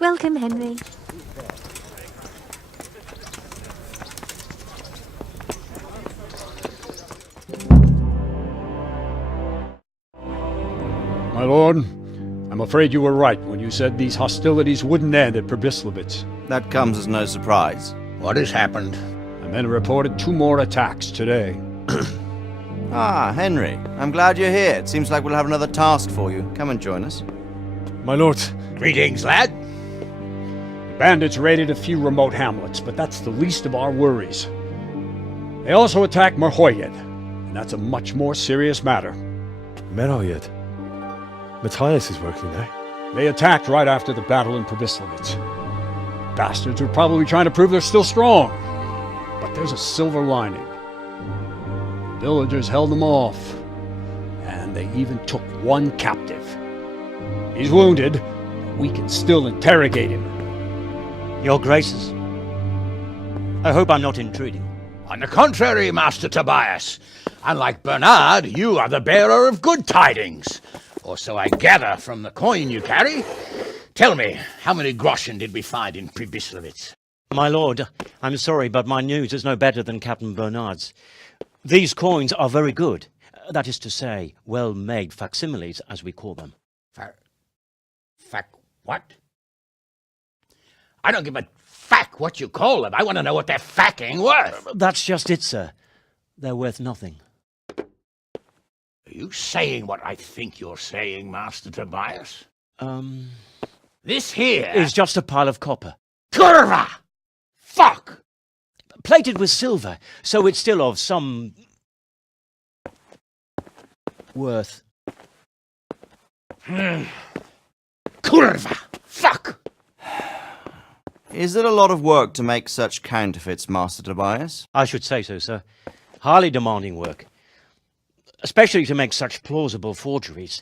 Welcome, Henry. My lord, I'm afraid you were right when you said these hostilities wouldn't end at Przemyslowice. That comes as no surprise. What has happened? The men reported 2 more attacks today. Ah, Henry. I'm glad you're here. It seems like we'll have another task for you. Come and join us. My lord. Greetings, lad. The bandits raided a few remote hamlets, but that's the least of our worries. They also attacked Merhoyed, and that's a much more serious matter. Merhoyed. Matthias is working there. They attacked right after the battle in Przemyslowice. Bastards were probably trying to prove they're still strong. But there's a silver lining. The villagers held them off, and they even took 1 captive. He's wounded, but we can still interrogate him. Your Graces, I hope I'm not intruding. On the contrary, Master Tobias. Unlike Bernard, you are the bearer of good tidings. Or so I gather from the coin you carry. Tell me, how many groschen did we find in Przemyslowice? My lord, I'm sorry, but my news is no better than Captain Bernard's. These coins are very good. That is to say, well-made facsimiles, as we call them. What? I don't give a what you call them. I want to know what they're facking worth. That's just it, sir. They're worth nothing. Are you saying what I think you're saying, Master Tobias? This here is just a pile of copper. Kurva! Fuck! Plated with silver, so it's still of some worth. Kurva! Fuck! Is it a lot of work to make such counterfeits, Master Tobias? I should say so, sir. Highly demanding work. Especially to make such plausible forgeries.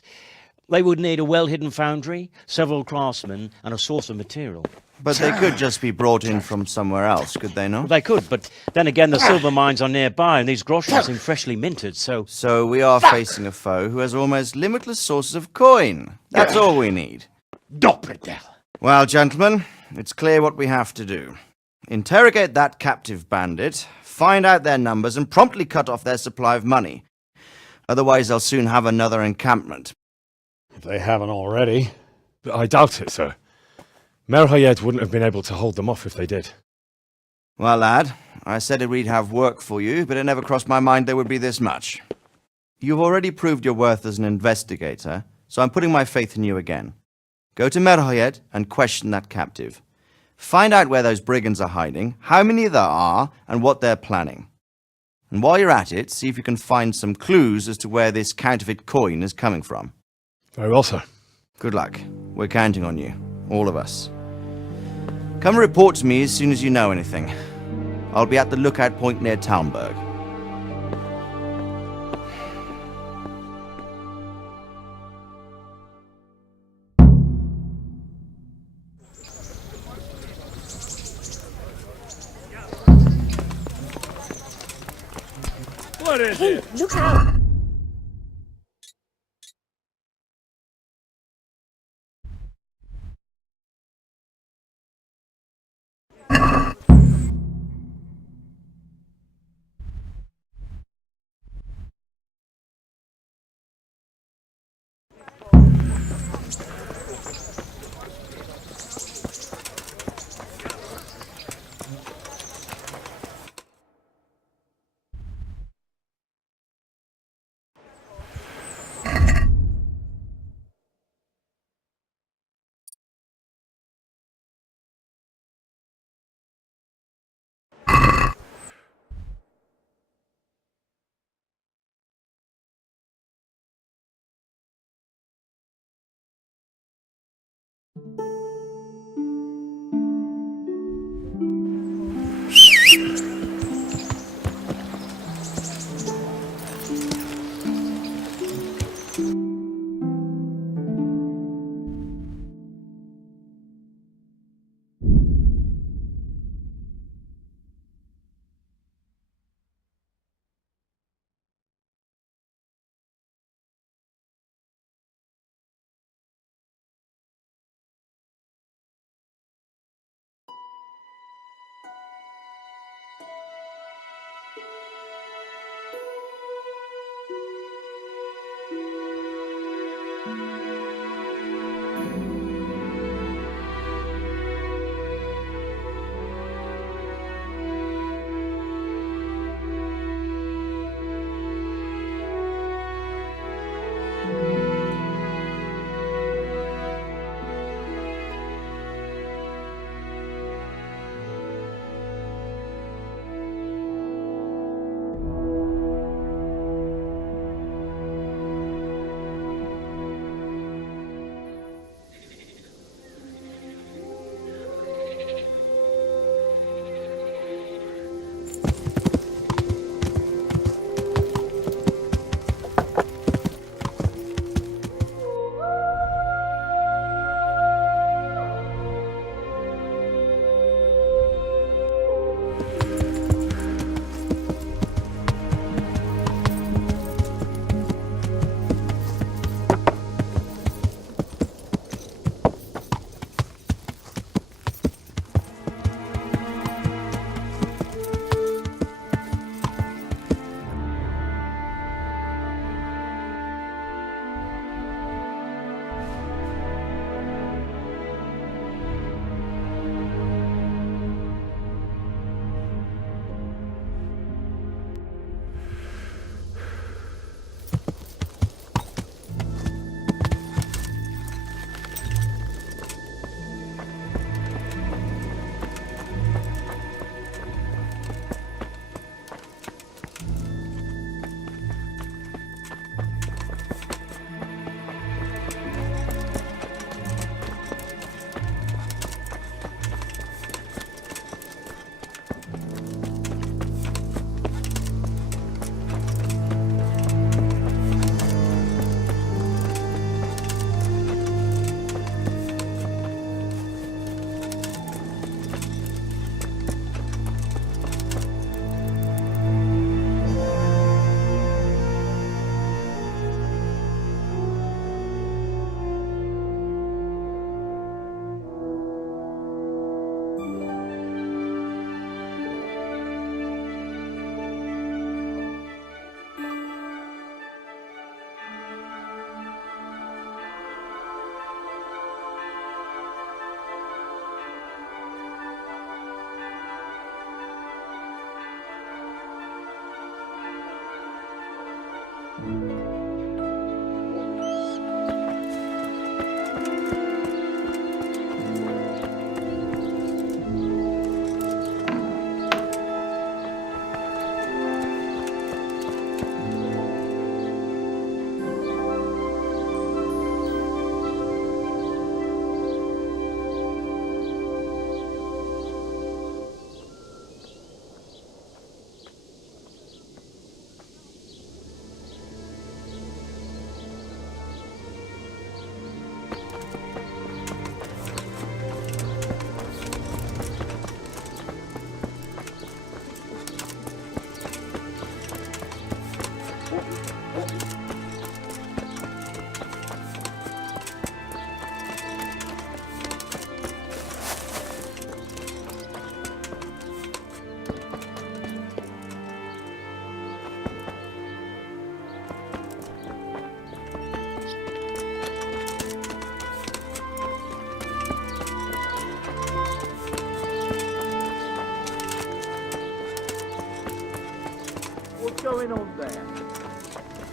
They would need a well-hidden foundry, several craftsmen, and a source of material. But they could just be brought in from somewhere else, could they not? They could, but then again the silver mines are nearby and these groschen seem freshly minted, so... So we are facing a foe who has almost limitless sources of coin. That's all we need. Doppeltel. Well, gentlemen, it's clear what we have to do. Interrogate that captive bandit, find out their numbers, and promptly cut off their supply of money. Otherwise, they'll soon have another encampment. If they haven't already. I doubt it, sir. Merhoyed wouldn't have been able to hold them off if they did. Well, lad, I said we'd have work for you, but it never crossed my mind there would be this much. You've already proved your worth as an investigator, so I'm putting my faith in you again. Go to Merhoyed and question that captive. Find out where those brigands are hiding, how many there are, and what they're planning. And while you're at it, see if you can find some clues as to where this counterfeit coin is coming from. Very well, sir. Good luck. We're counting on you. All of us. Come report to me as soon as you know anything. I'll be at the lookout point near Talmberg. What is Hey, look out! going on there?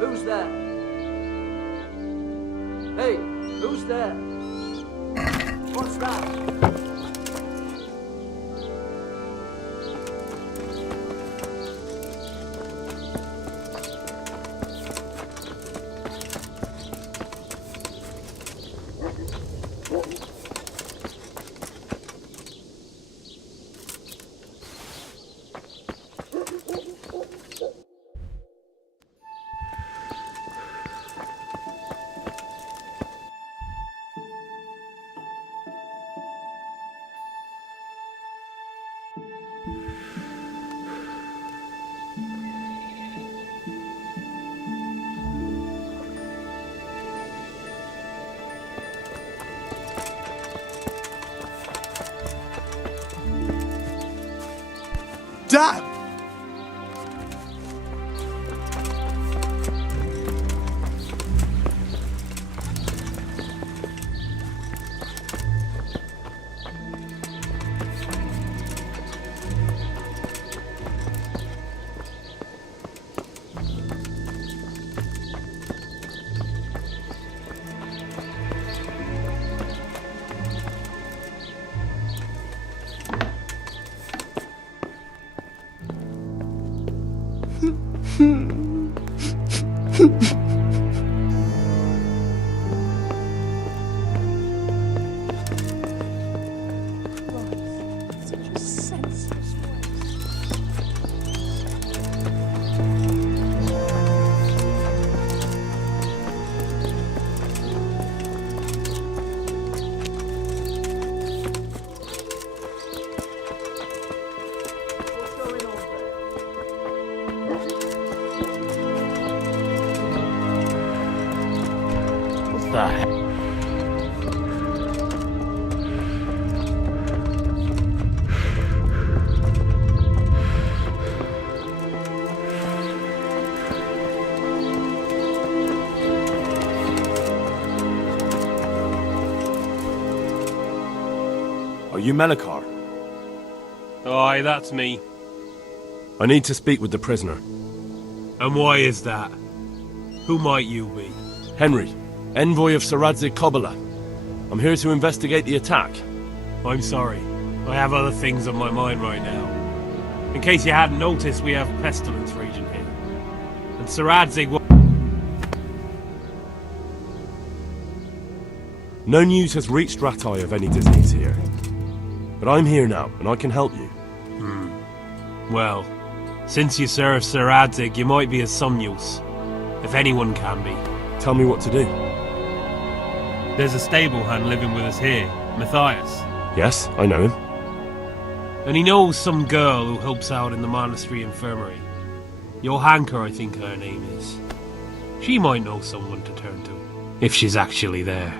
Who's there? Hey, who's there? What's that? Dad! Such a senseless waste. What's going on there? What the heck? Are you Melikar? Aye, that's me. I need to speak with the prisoner. And why is that? Who might you be? Henry, envoy of Saradze Kobala. I'm here to investigate the attack. I'm sorry. I have other things on my mind right now. In case you hadn't noticed, we have pestilence raging here. And Saradze wa- No news has reached Ratai of any disease here. But I'm here now, and I can help you. Well, since you serve Saradze, you might be of some use. If anyone can be. Tell me what to do. There's a stable hand living with us here, Matthias. Yes, I know him. And he knows some girl who helps out in the monastery infirmary. Johanka, I think her name is. She might know someone to turn to, if she's actually there.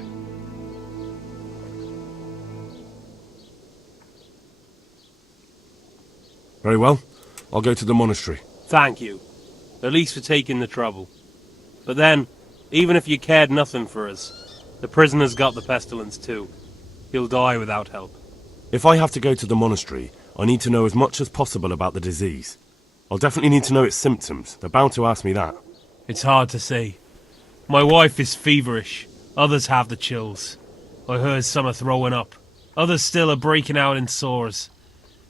Very well. I'll go to the monastery. Thank you. At least for taking the trouble. But then, Even if you cared nothing for us, the prisoner's got the pestilence too. He'll die without help. If I have to go to the monastery, I need to know as much as possible about the disease. I'll definitely need to know its symptoms. They're bound to ask me that. It's hard to say. My wife is feverish. Others have the chills. I heard some are throwing up. Others still are breaking out in sores.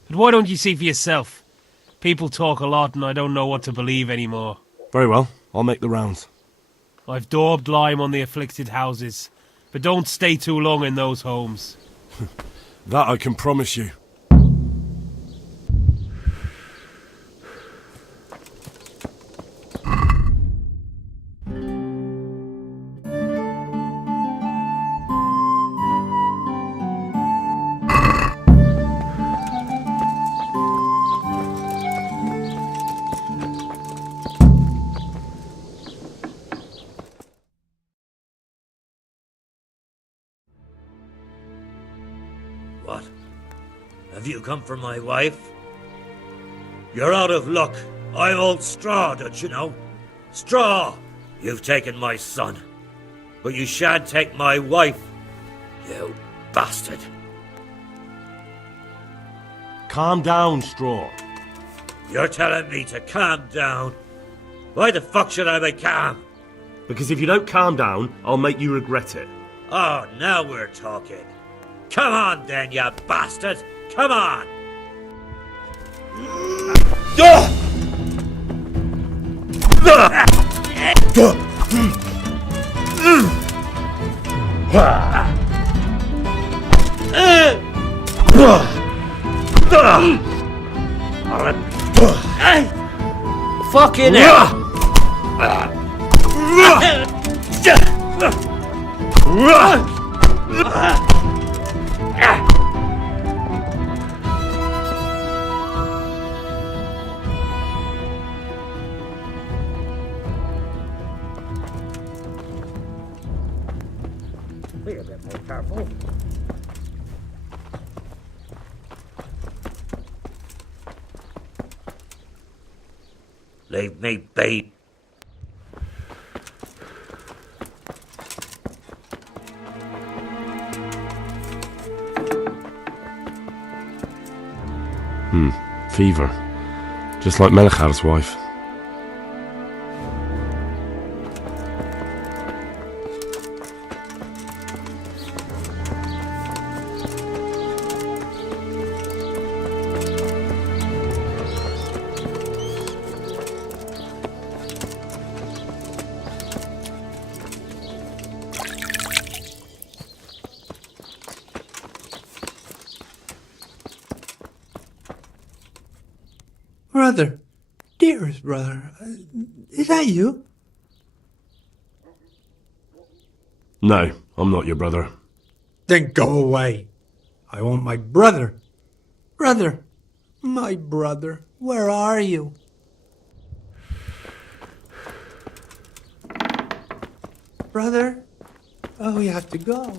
But why don't you see for yourself? People talk a lot and I don't know what to believe anymore. Very well, I'll make the rounds. I've daubed lime on the afflicted houses, but don't stay too long in those homes. That I can promise you. What? Have you come for my wife? You're out of luck. I'm old Straw, don't you know? Straw! You've taken my son. But you shan't take my wife. You bastard. Calm down, Straw. You're telling me to calm down? Why the fuck should I be calm? Because if you don't calm down, I'll make you regret it. Oh, now we're talking. Come on then, you bastard! Come on! Fucking hell! Be a bit more careful. Leave me be. Fever. Just like Melchar's wife. Brother, dearest brother, is that you? No, I'm not your brother. Then go away. I want my brother. Brother, my brother, where are you? Brother? Oh, we have to go.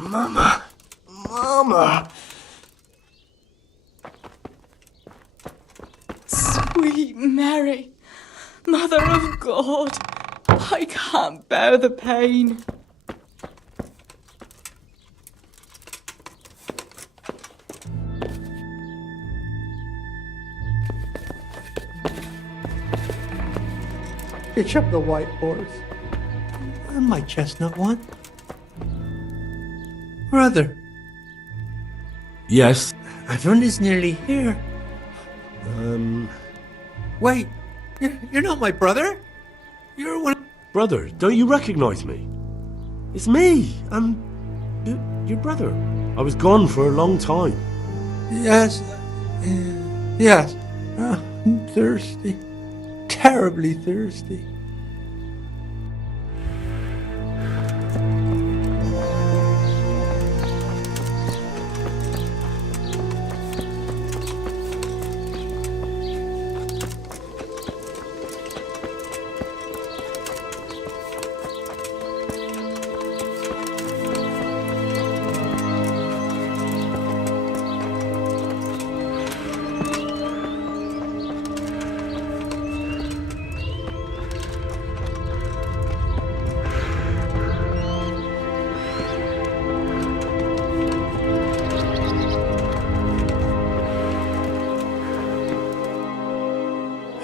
Mama! Mama! Sweet Mary, Mother of God, I can't bear the pain. Hitch up the white horse. And my chestnut one. Brother, Yes? everyone nearly here. Wait, you're not my brother? You're one. Brother, don't you recognize me? It's me. I'm your brother. I was gone for a long time. Yes, yes. I'm thirsty. Terribly thirsty.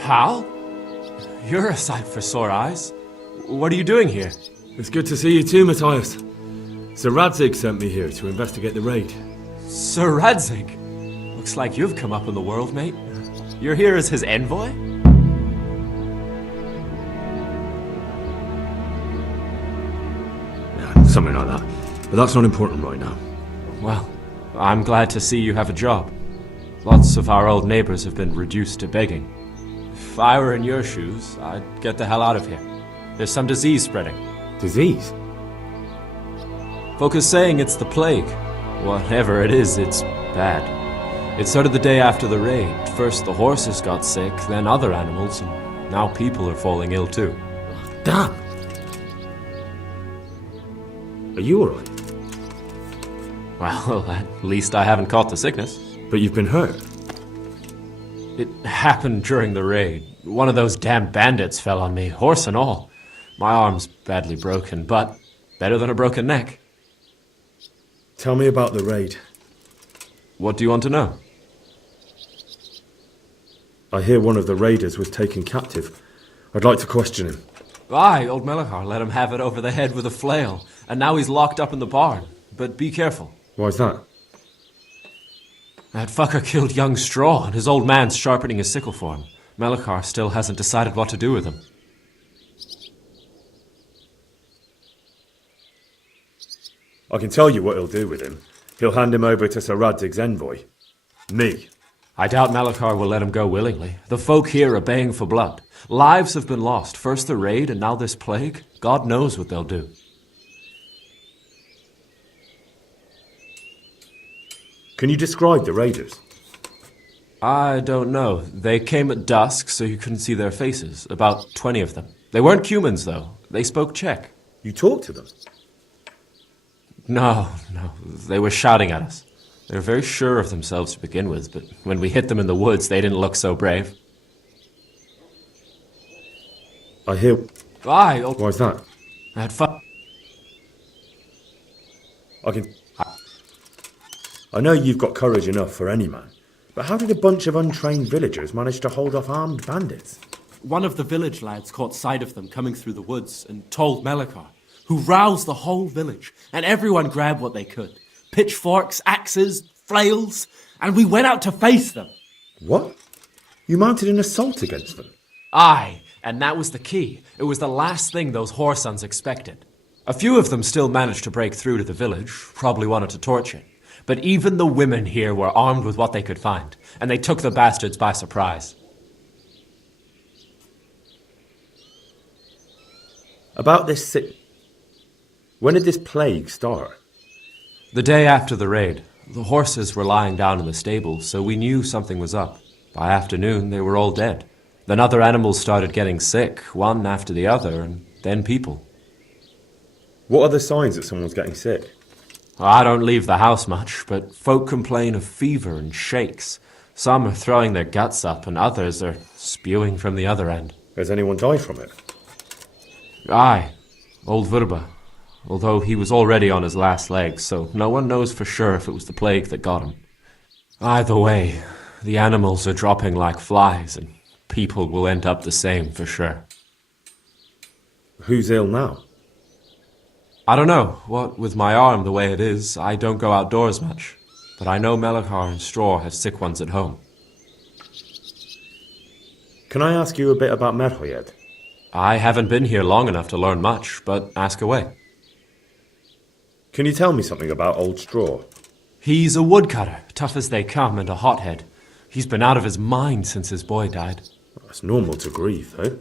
Hal? You're a sight for sore eyes. What are you doing here? It's good to see you too, Matthias. Sir Radzig sent me here to investigate the raid. Sir Radzig? Looks like you've come up in the world, mate. You're here as his envoy? Yeah, something like that. But that's not important right now. Well, I'm glad to see you have a job. Lots of our old neighbors have been reduced to begging. If I were in your shoes, I'd get the hell out of here. There's some disease spreading. Disease? Folk are saying it's the plague. Whatever it is, it's bad. It started the day after the raid. First the horses got sick, then other animals, and now people are falling ill too. Damn! Are you alright? Well, at least I haven't caught the sickness. But you've been hurt? It happened during the raid. One of those damn bandits fell on me, horse and all. My arm's badly broken, but better than a broken neck. Tell me about the raid. What do you want to know? I hear one of the raiders was taken captive. I'd like to question him. Aye, old Melachar let him have it over the head with a flail, and now he's locked up in the barn. But be careful. Why's that? That fucker killed young Straw, and his old man's sharpening his sickle for him. Melachar still hasn't decided what to do with him. I can tell you what he'll do with him. He'll hand him over to Sir Radzig's envoy. Me. I doubt Melachar will let him go willingly. The folk here are baying for blood. Lives have been lost. First the raid, and now this plague. God knows what they'll do. Can you describe the raiders? I don't know. They came at dusk, so you couldn't see their faces. About 20 of them. They weren't humans, though. They spoke Czech. You talked to them? No. They were shouting at us. They were very sure of themselves to begin with, but when we hit them in the woods, they didn't look so brave. I hear... Aye. Why's that? I had fun. I know you've got courage enough for any man, but how did a bunch of untrained villagers manage to hold off armed bandits? One of the village lads caught sight of them coming through the woods and told Melachar, who roused the whole village, and everyone grabbed what they could. Pitchforks, axes, flails, and we went out to face them. What? You mounted an assault against them? Aye, and that was the key. It was the last thing those whoresons expected. A few of them still managed to break through to the village, probably wanted to torch it. But even the women here were armed with what they could find, and they took the bastards by surprise. About this when did this plague start? The day after the raid. The horses were lying down in the stable, so we knew something was up. By afternoon, they were all dead. Then other animals started getting sick, one after the other, and then people. What are the signs that someone's getting sick? I don't leave the house much, but folk complain of fever and shakes. Some are throwing their guts up, and others are spewing from the other end. Has anyone died from it? Aye, old Vurba. Although he was already on his last legs, so no one knows for sure if it was the plague that got him. Either way, the animals are dropping like flies, and people will end up the same for sure. Who's ill now? I don't know. What with my arm the way it is, I don't go outdoors much. But I know Melachar and Straw have sick ones at home. Can I ask you a bit about Merhoyed? I haven't been here long enough to learn much, but ask away. Can you tell me something about Old Straw? He's a woodcutter, tough as they come, and a hothead. He's been out of his mind since his boy died. That's normal to grieve, though.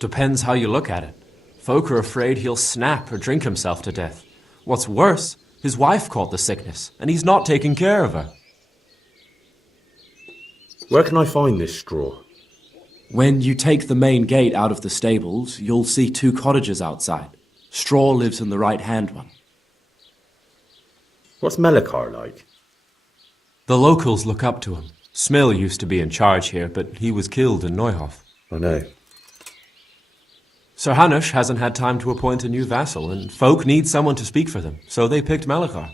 Depends how you look at it. Folk are afraid he'll snap or drink himself to death. What's worse, his wife caught the sickness, and he's not taking care of her. Where can I find this Straw? When you take the main gate out of the stables, you'll see 2 cottages outside. Straw lives in the right-hand one. What's Melachar like? The locals look up to him. Smill used to be in charge here, but he was killed in Neuhof. I know. Sir Hanush hasn't had time to appoint a new vassal, and folk need someone to speak for them, so they picked Melachar.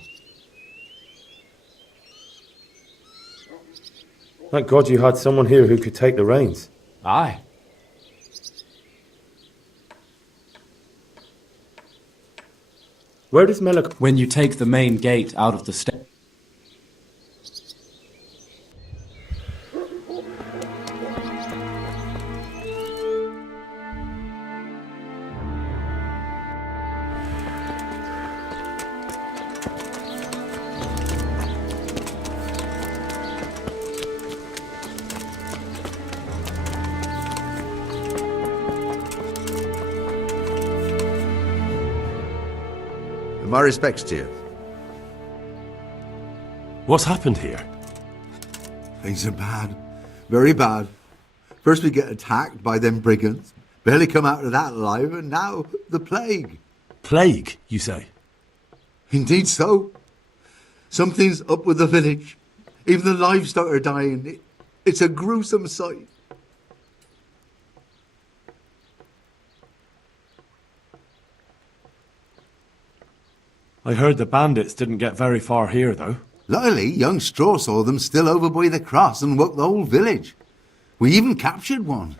Thank God you had someone here who could take the reins. Aye. Where does Melik... When you take the main gate out of the step... My respects to you. What's happened here? Things are bad. Very bad. First we get attacked by them brigands. Barely come out of that alive, and now the plague. Plague, you say? Indeed so. Something's up with the village. Even the livestock are dying. It's a gruesome sight. I heard the bandits didn't get very far here, though. Luckily, young Straw saw them still over by the cross and woke the whole village. We even captured one.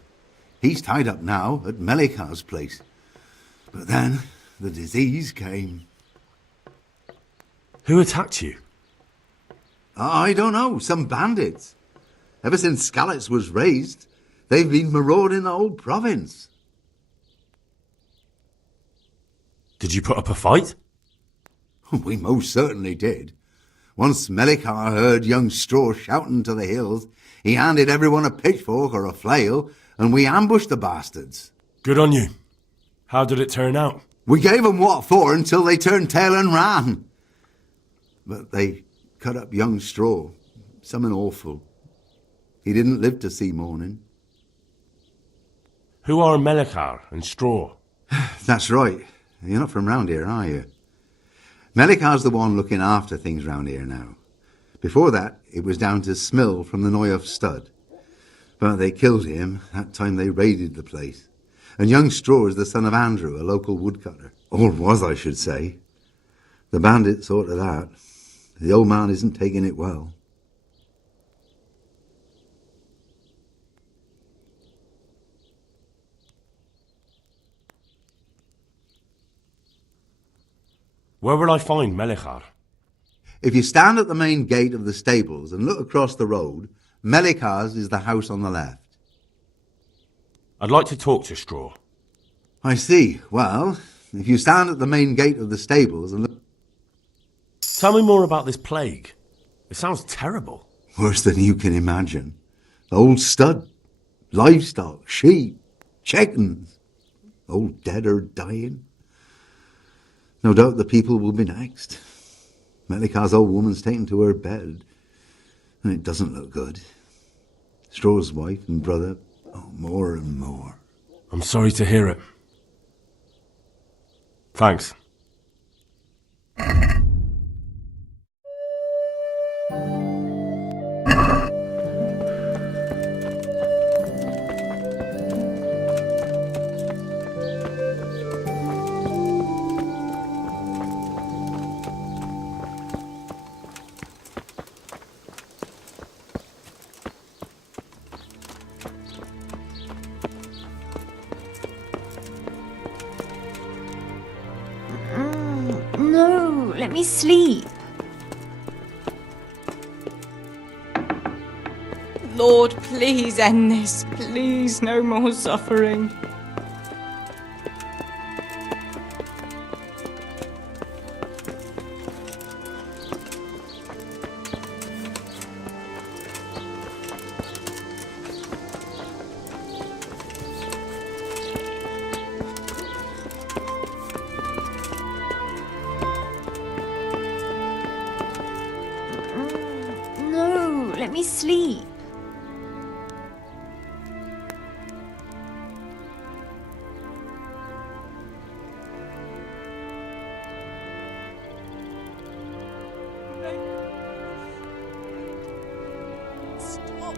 He's tied up now at Melikar's place. But then the disease came. Who attacked you? I don't know, some bandits. Ever since Skalitz was raised, they've been marauding the whole province. Did you put up a fight? We most certainly did. Once Melikar heard young Straw shouting to the hills, he handed everyone a pitchfork or a flail, and we ambushed the bastards. Good on you. How did it turn out? We gave them what for until they turned tail and ran. But they cut up young Straw. Something awful. He didn't live to see morning. Who are Melikar and Straw? That's right. You're not from round here, are you? Melikar's the one looking after things round here now. Before that, it was down to Smill from the Noy of Stud. But they killed him that time they raided the place. And young Straw is the son of Andrew, a local woodcutter. Or was, I should say. The bandit saw to that. The old man isn't taking it well. Where will I find Melikar? If you stand at the main gate of the stables and look across the road, Melikar's is the house on the left. I'd like to talk to Straw. I see. Well, if you stand at the main gate of the stables and look... Tell me more about this plague. It sounds terrible. Worse than you can imagine. The old stud, livestock, sheep, chickens, all dead or dying. No doubt the people will be next. Melikar's old woman's taken to her bed, and it doesn't look good. Straw's wife and brother, more and more. I'm sorry to hear it. Thanks. No, let me sleep. Lord, please end this. Please, no more suffering. No, let me sleep. Stop.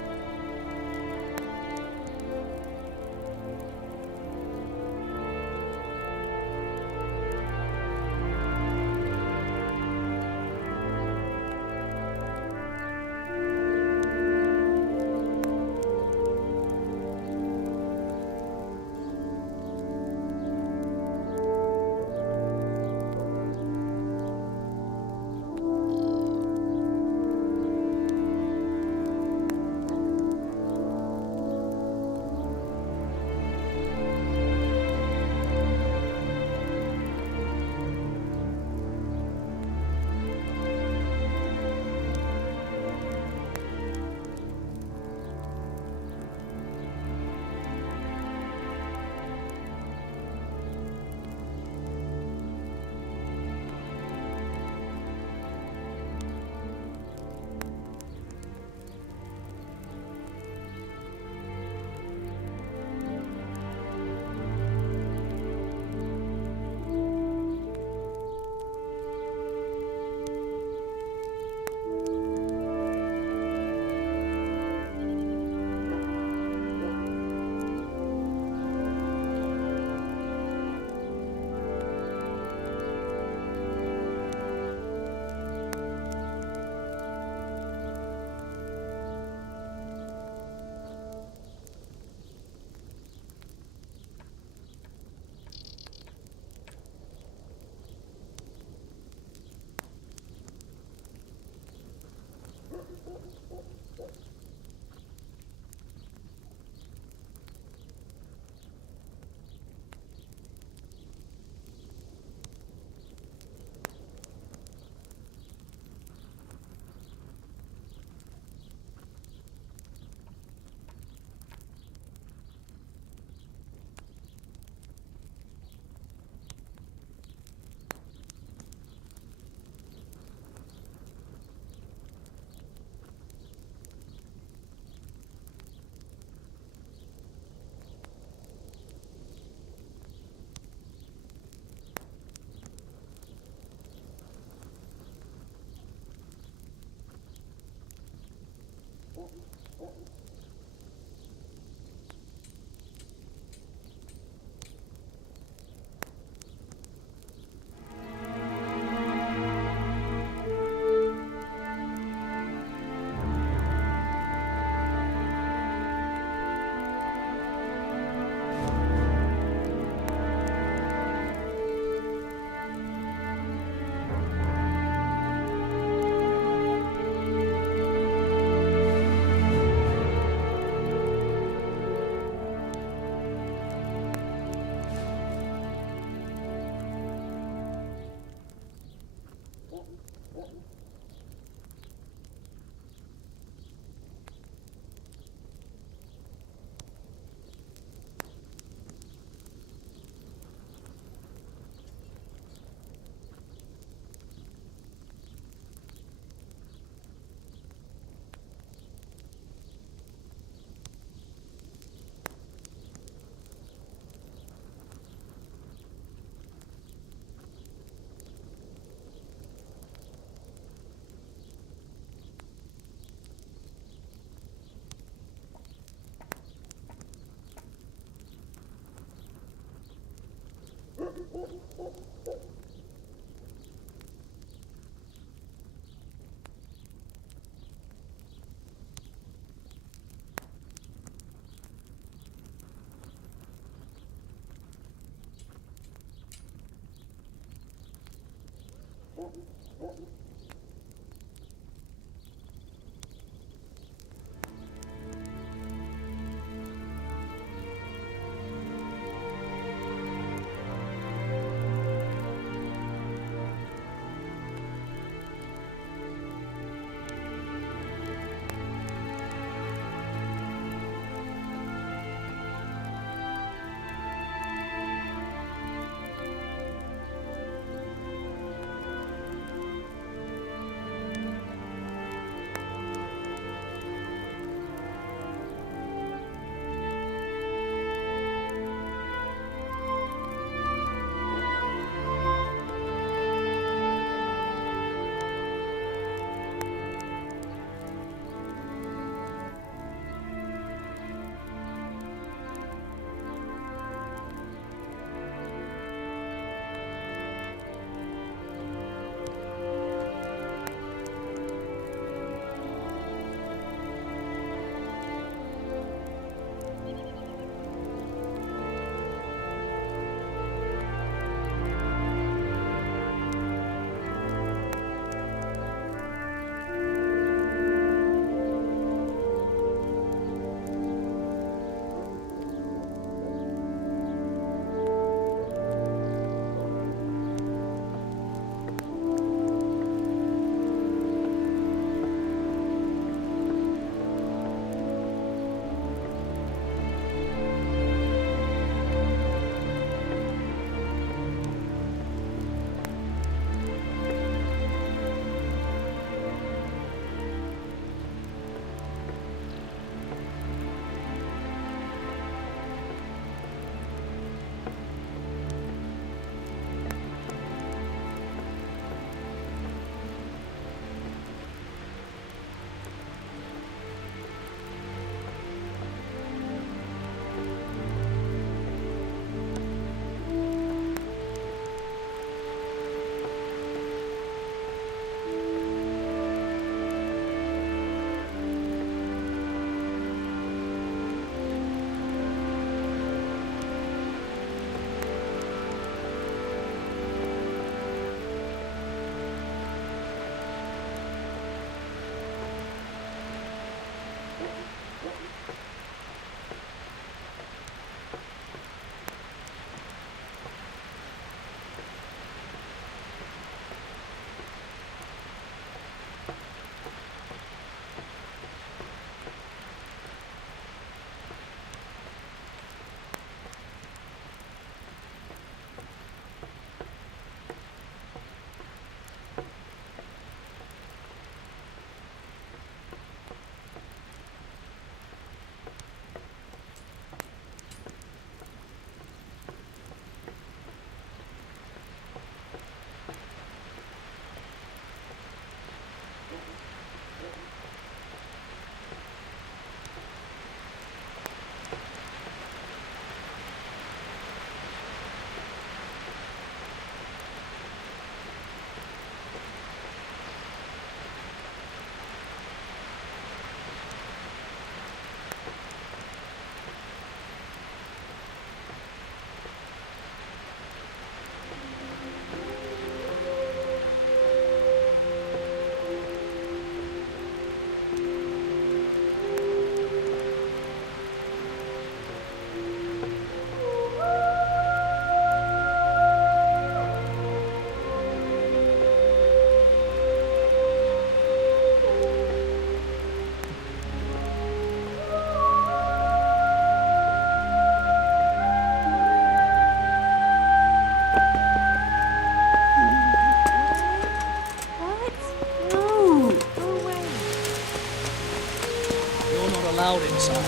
not allowed inside.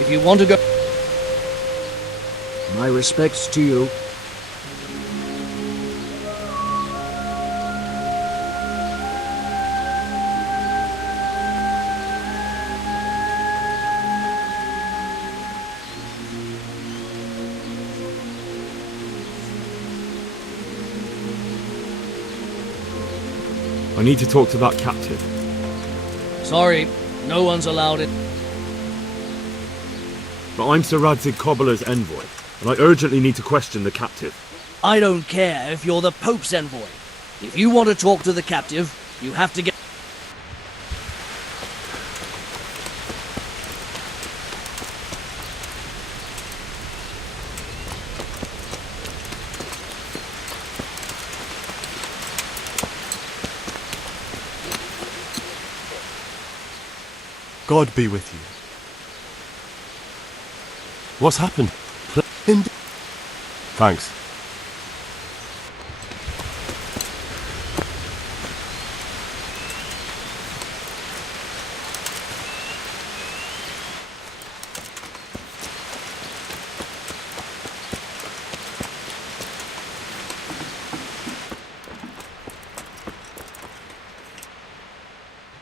If you want to go... My respects to you. I need to talk to that captive. Sorry, no one's allowed it. But I'm Sir Radzig Kobyla's envoy, and I urgently need to question the captive. I don't care if you're the Pope's envoy. If you want to talk to the captive, you have to get... God be with you. What's happened? Thanks.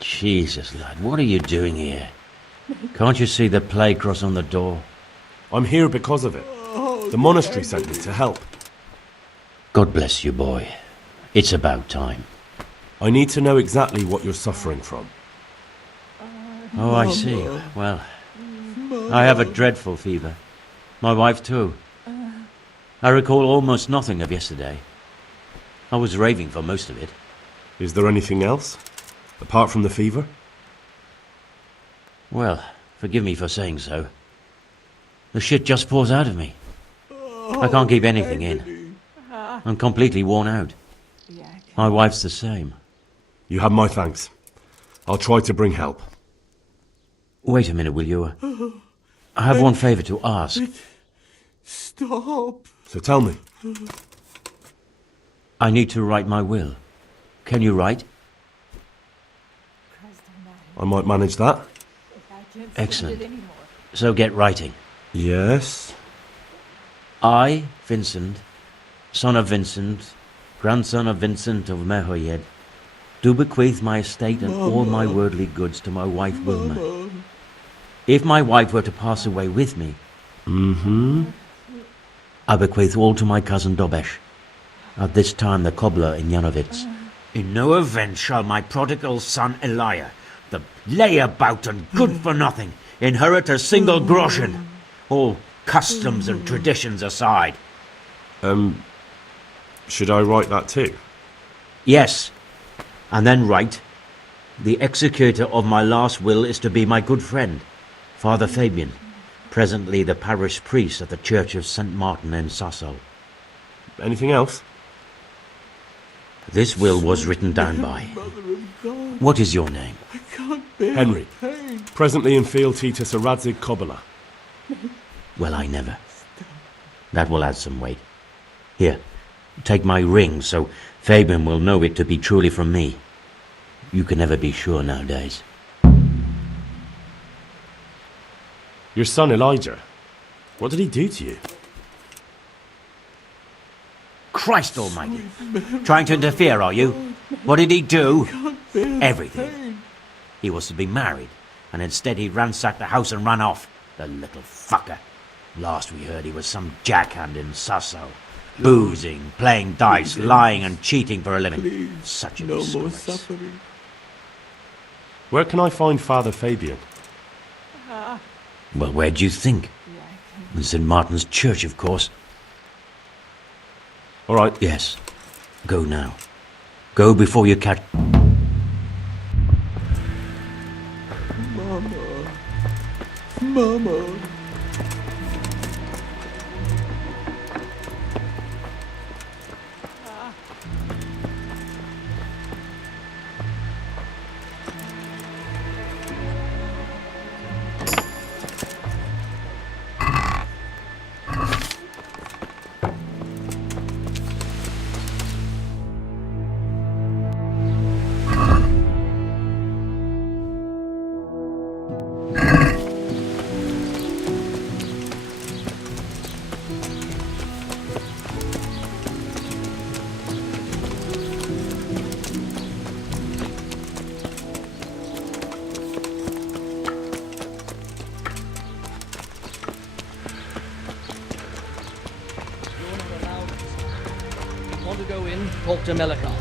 Jesus, lad, what are you doing here? Can't you see the plague cross on the door? I'm here because of it. The monastery sent me to help. God bless you, boy. It's about time. I need to know exactly what you're suffering from. Oh, I see. Well, I have a dreadful fever. My wife too. I recall almost nothing of yesterday. I was raving for most of it. Is there anything else? Apart from the fever? Well, forgive me for saying so. The shit just pours out of me. I can't keep anything in. I'm completely worn out. My wife's the same. You have my thanks. I'll try to bring help. Wait a minute, will you? I have one favour to ask. Stop. So tell me. I need to write my will. Can you write? I might manage that. Excellent. So get writing. Yes? I, Vincent, son of Vincent, grandson of Vincent of Mehoyed, do bequeath my estate and all my worldly goods to my wife Wilma. If my wife were to pass away with me, I bequeath all to my cousin Dobesh, at this time the cobbler in Yanovitz. In no event shall my prodigal son Elia, the layabout and good-for-nothing, inherit a single groschen, all customs and traditions aside. Should I write that too? Yes, and then write, the executor of my last will is to be my good friend, Father Fabian, presently the parish priest at the Church of St. Martin in Sasso. Anything else? This will was written down by. What is your name? Henry, presently in fealty to Sir Radzig Kobyla. Well, I never. That will add some weight. Here, take my ring so Fabian will know it to be truly from me. You can never be sure nowadays. Your son Elijah, what did he do to you? Christ almighty! Trying to interfere, are you? What did he do? Everything. He was to be married, and instead he ransacked the house and ran off. The little fucker. Last we heard he was some jackhand in Sasso. Boozing, playing dice, lying and cheating for a living. Such a disgrace. Where can I find Father Fabian? Well, where do you think? In St. Martin's Church, of course. All right. Yes. Go now. Go before you catch... Mama. go in, talk to Melikar.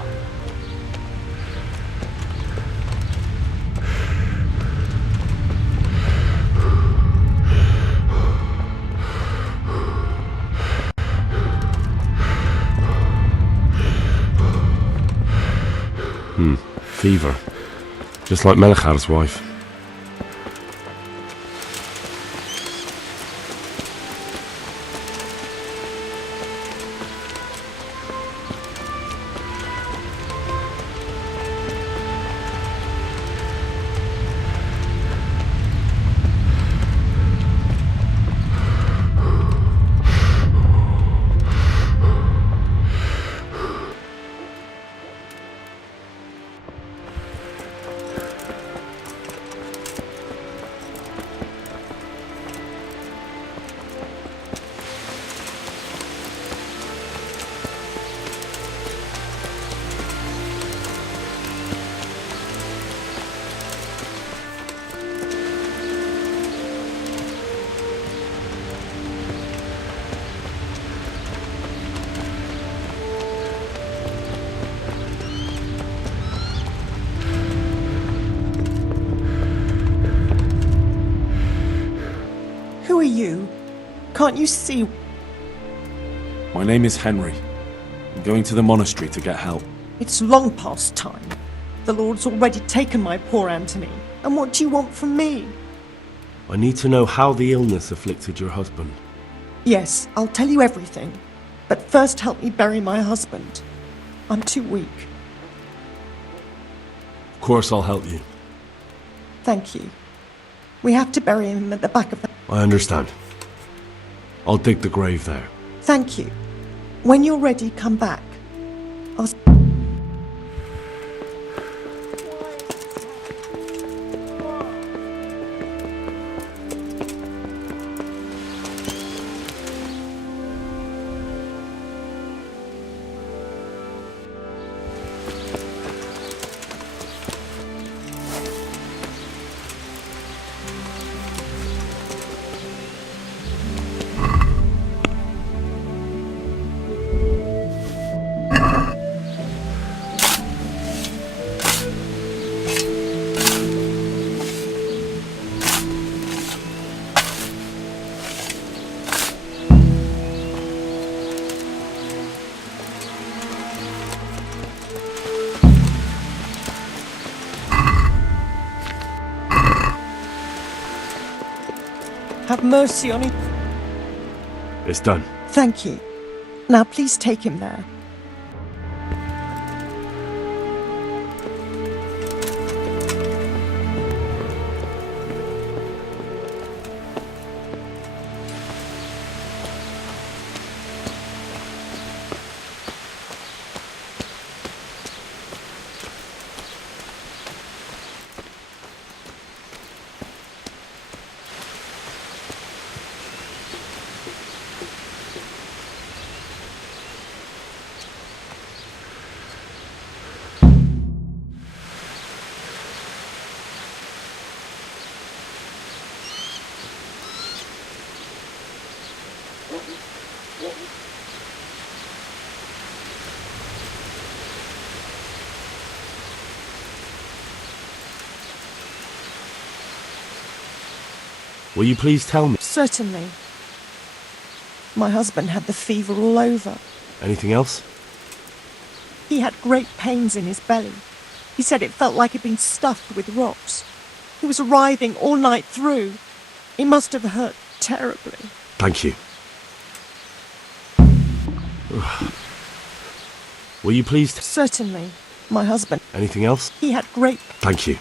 Fever. Just like Melikar's wife. Who are you? Can't you see? My name is Henry. I'm going to the monastery to get help. It's long past time. The Lord's already taken my poor Anthony. And what do you want from me? I need to know how the illness afflicted your husband. Yes, I'll tell you everything. But first help me bury my husband. I'm too weak. Of course I'll help you. Thank you. We have to bury him at the back of the... I understand. I'll dig the grave there. Thank you. When you're ready, come back. I'll... Have mercy on him. It's done. Thank you. Now please take him there. Will you please tell me? Certainly. My husband had the fever all over. Anything else? He had great pains in his belly. He said it felt like it'd been stuffed with rocks. He was writhing all night through. He must have hurt terribly. Thank you. Will you please... Certainly. My husband... Anything else? He had great... Thank you.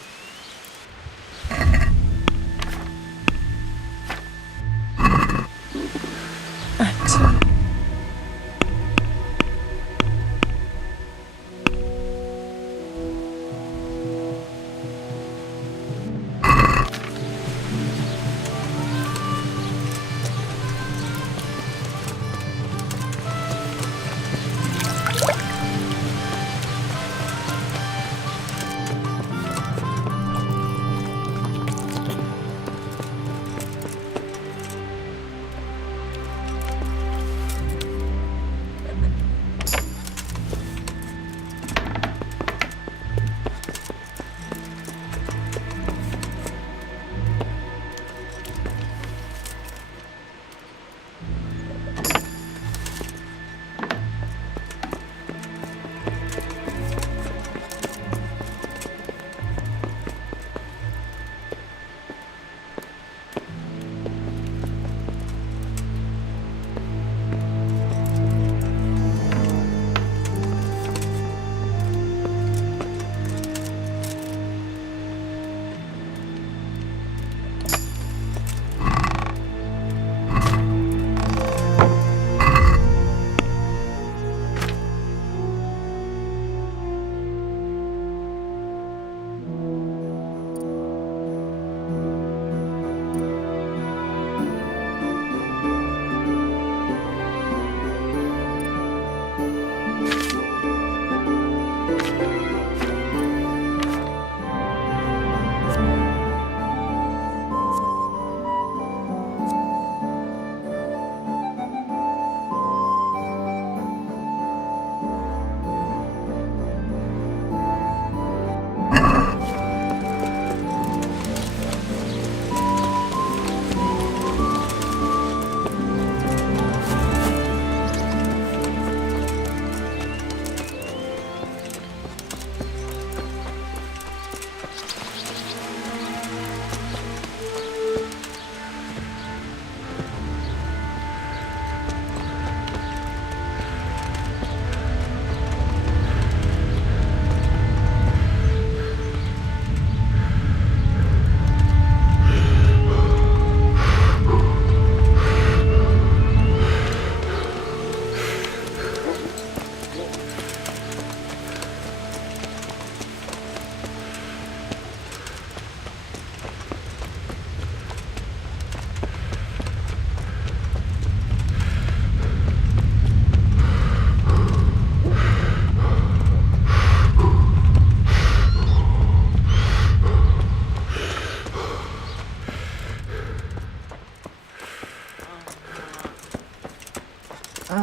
You're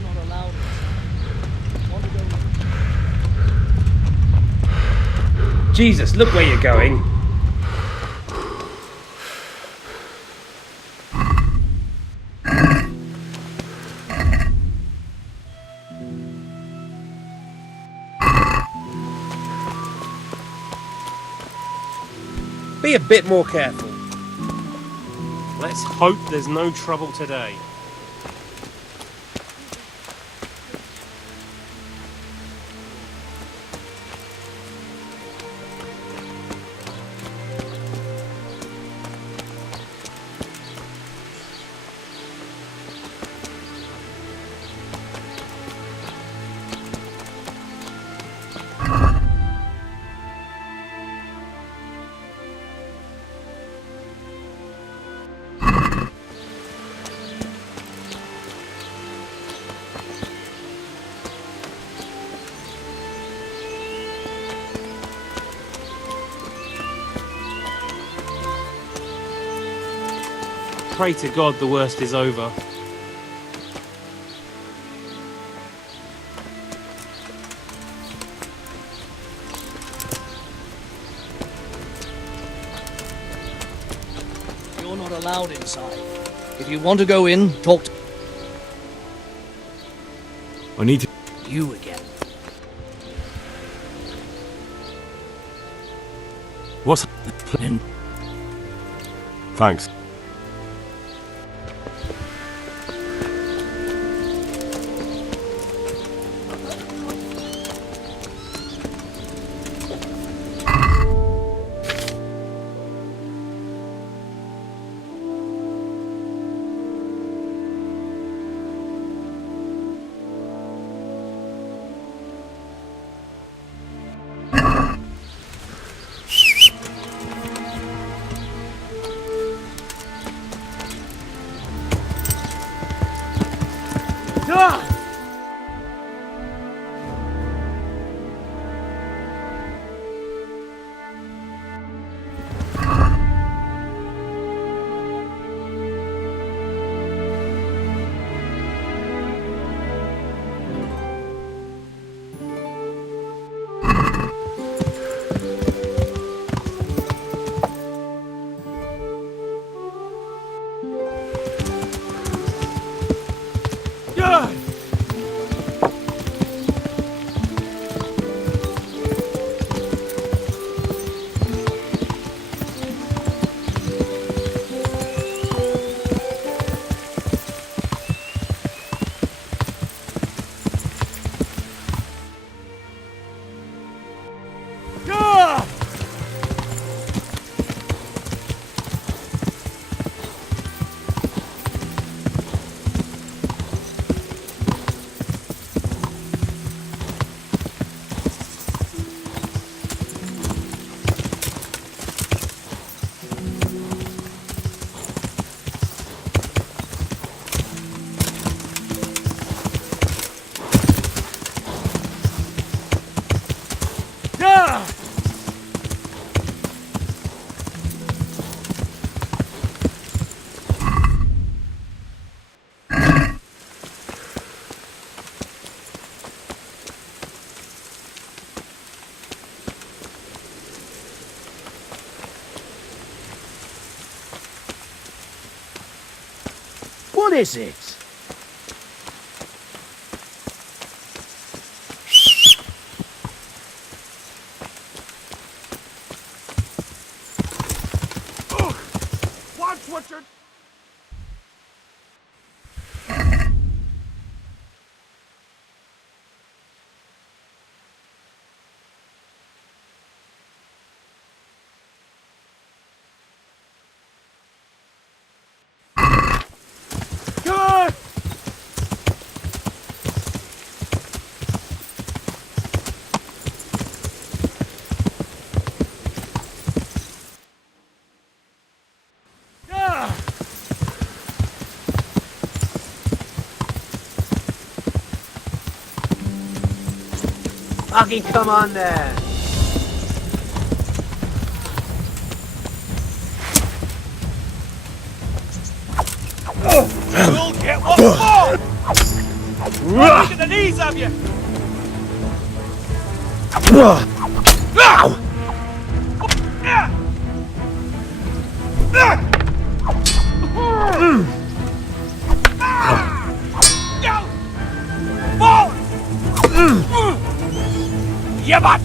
not allowed. Want to go? Jesus, look where you're going. Be a bit more careful. Let's hope there's no trouble today. Pray to God the worst is over. You're not allowed inside. If you want to go in, talk to I need to... you again. What's the plan? Thanks. What is it? Watch what you're... Fucking come on there. You'll get what's for! Look at the knees of you! Yabat!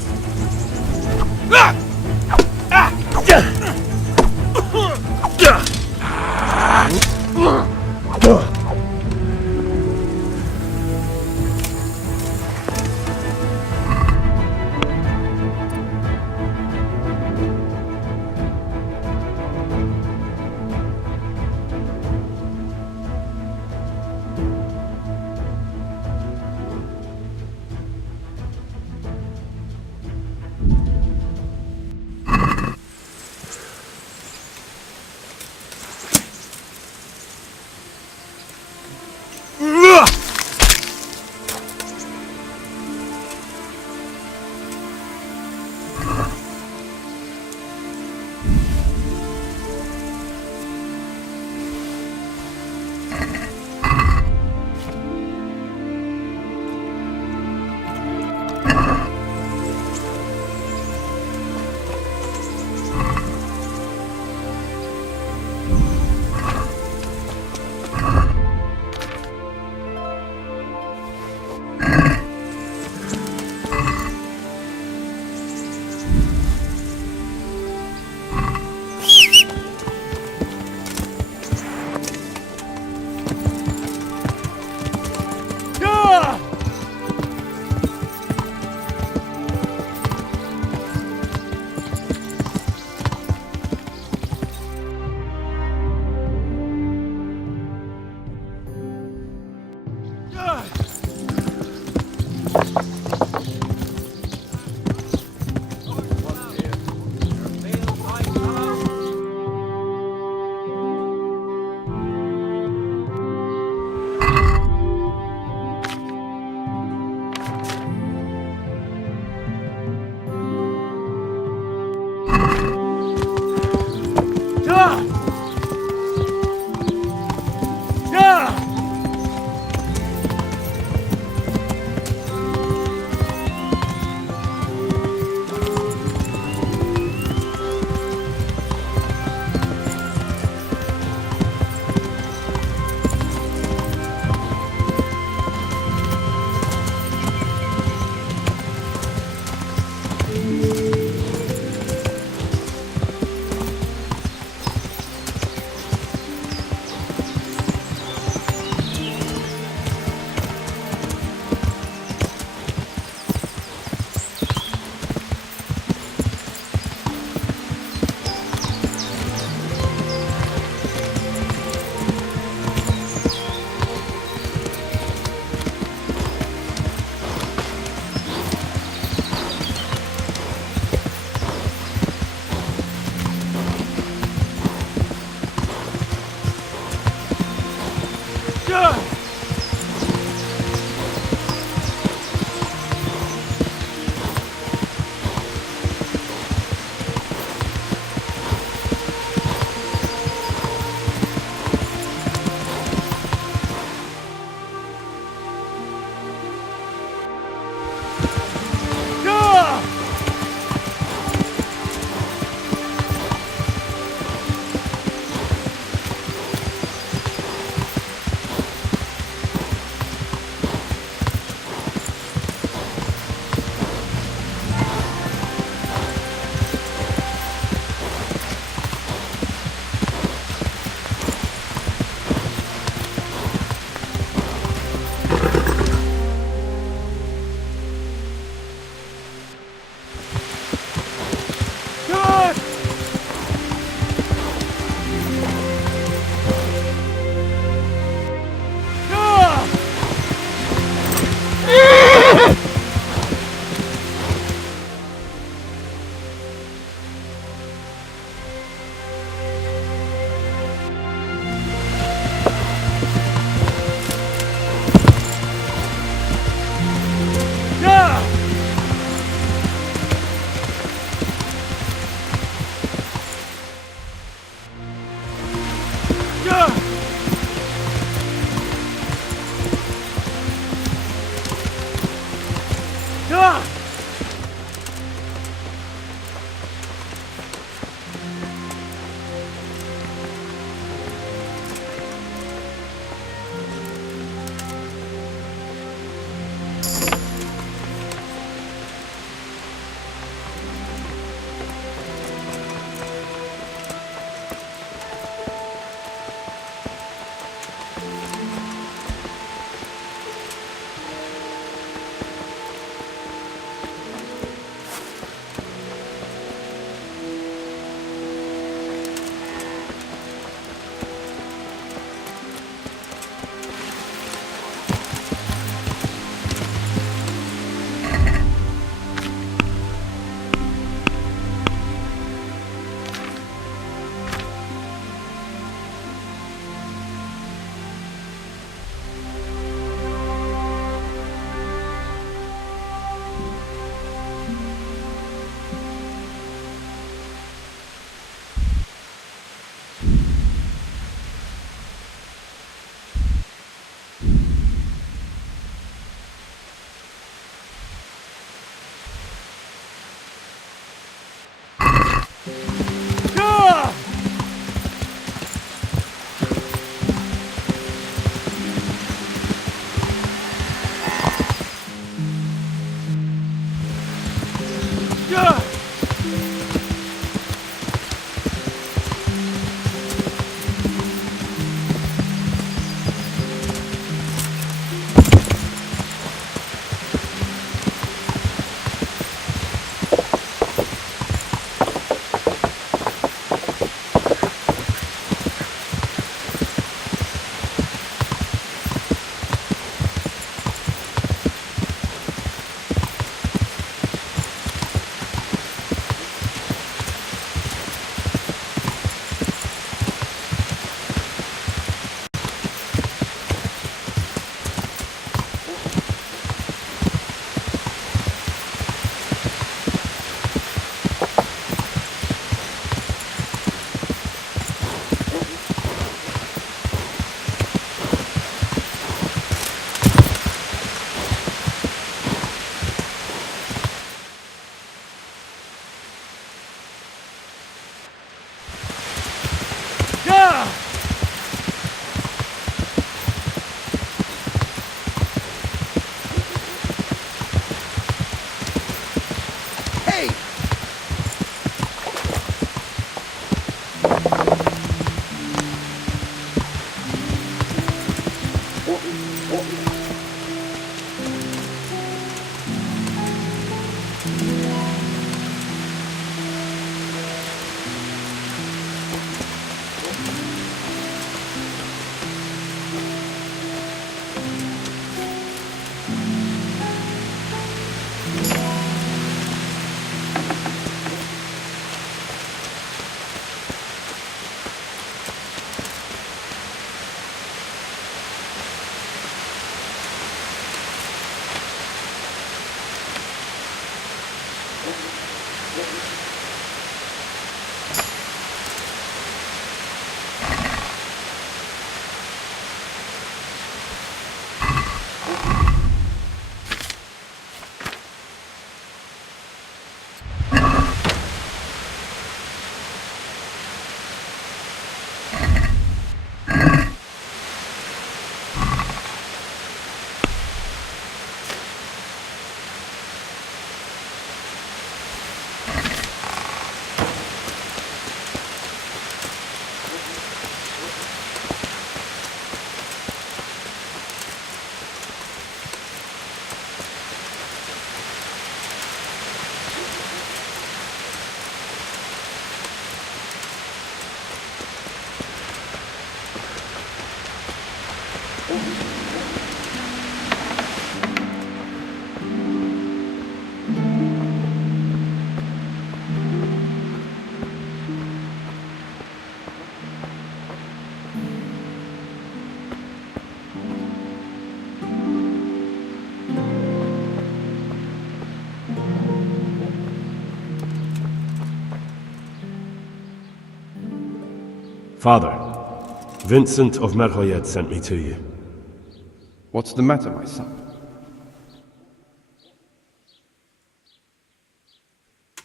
Father, Vincent of Merhoyet sent me to you. What's the matter, my son?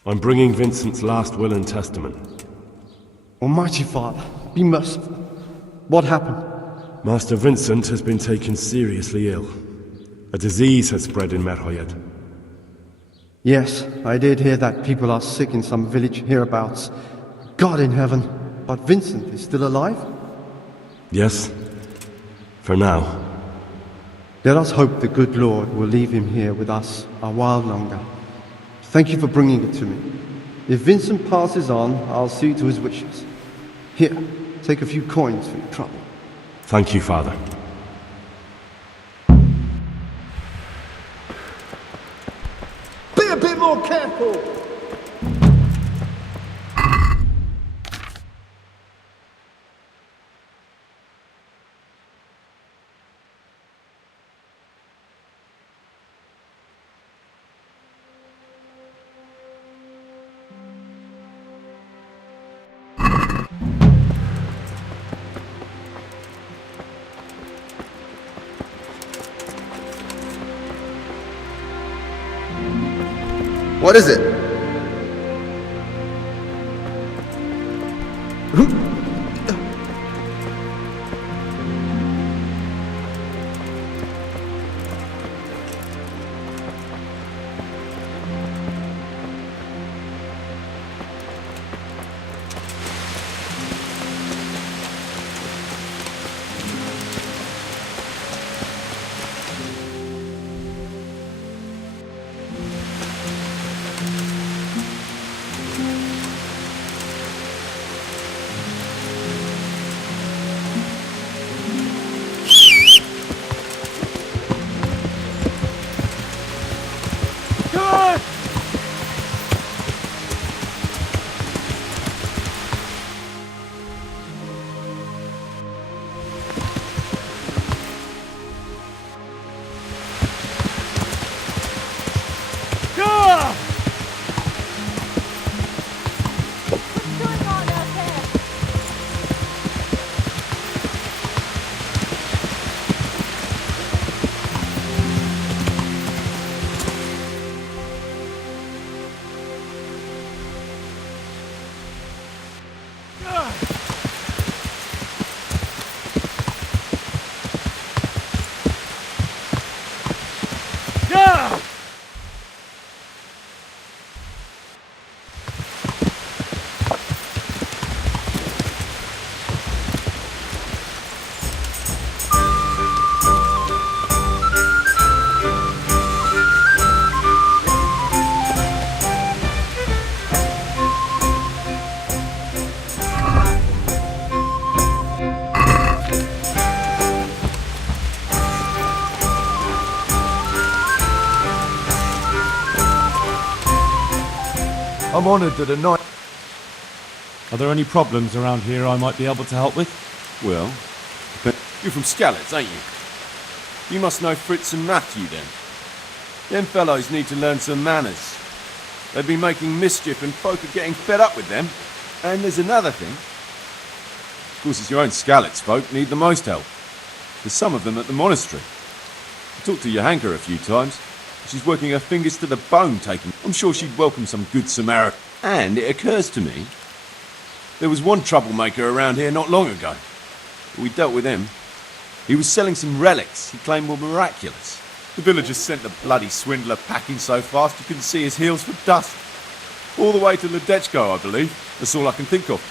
I'm bringing Vincent's last will and testament. Almighty Father, be merciful. What happened? Master Vincent has been taken seriously ill. A disease has spread in Merhoyet. Yes, I did hear that people are sick in some village hereabouts. God in heaven, but Vincent is still alive? Yes, for now. Let us hope the good Lord will leave him here with us a while longer. Thank you for bringing it to me. If Vincent passes on, I'll see to his wishes. Here, take a few coins for your trouble. Thank you, Father. Be a bit more careful! What is it? I'm honoured that a knight... Are there any problems around here I might be able to help with? Well, you're from Skalitz, ain't you? You must know Fritz and Matthew, then. Them fellows need to learn some manners. They've been making mischief and folk are getting fed up with them. And there's another thing. Of course, it's your own Skalitz folk need the most help. There's some of them at the monastery. I talked to Johanka a few times. She's working her fingers to the bone taking. I'm sure she'd welcome some good Samaritan. And it occurs to me, there was one troublemaker around here not long ago. We dealt with him. He was selling some relics he claimed were miraculous. The villagers sent the bloody swindler packing so fast you couldn't see his heels for dust. All the way to Ledechko, I believe. That's all I can think of.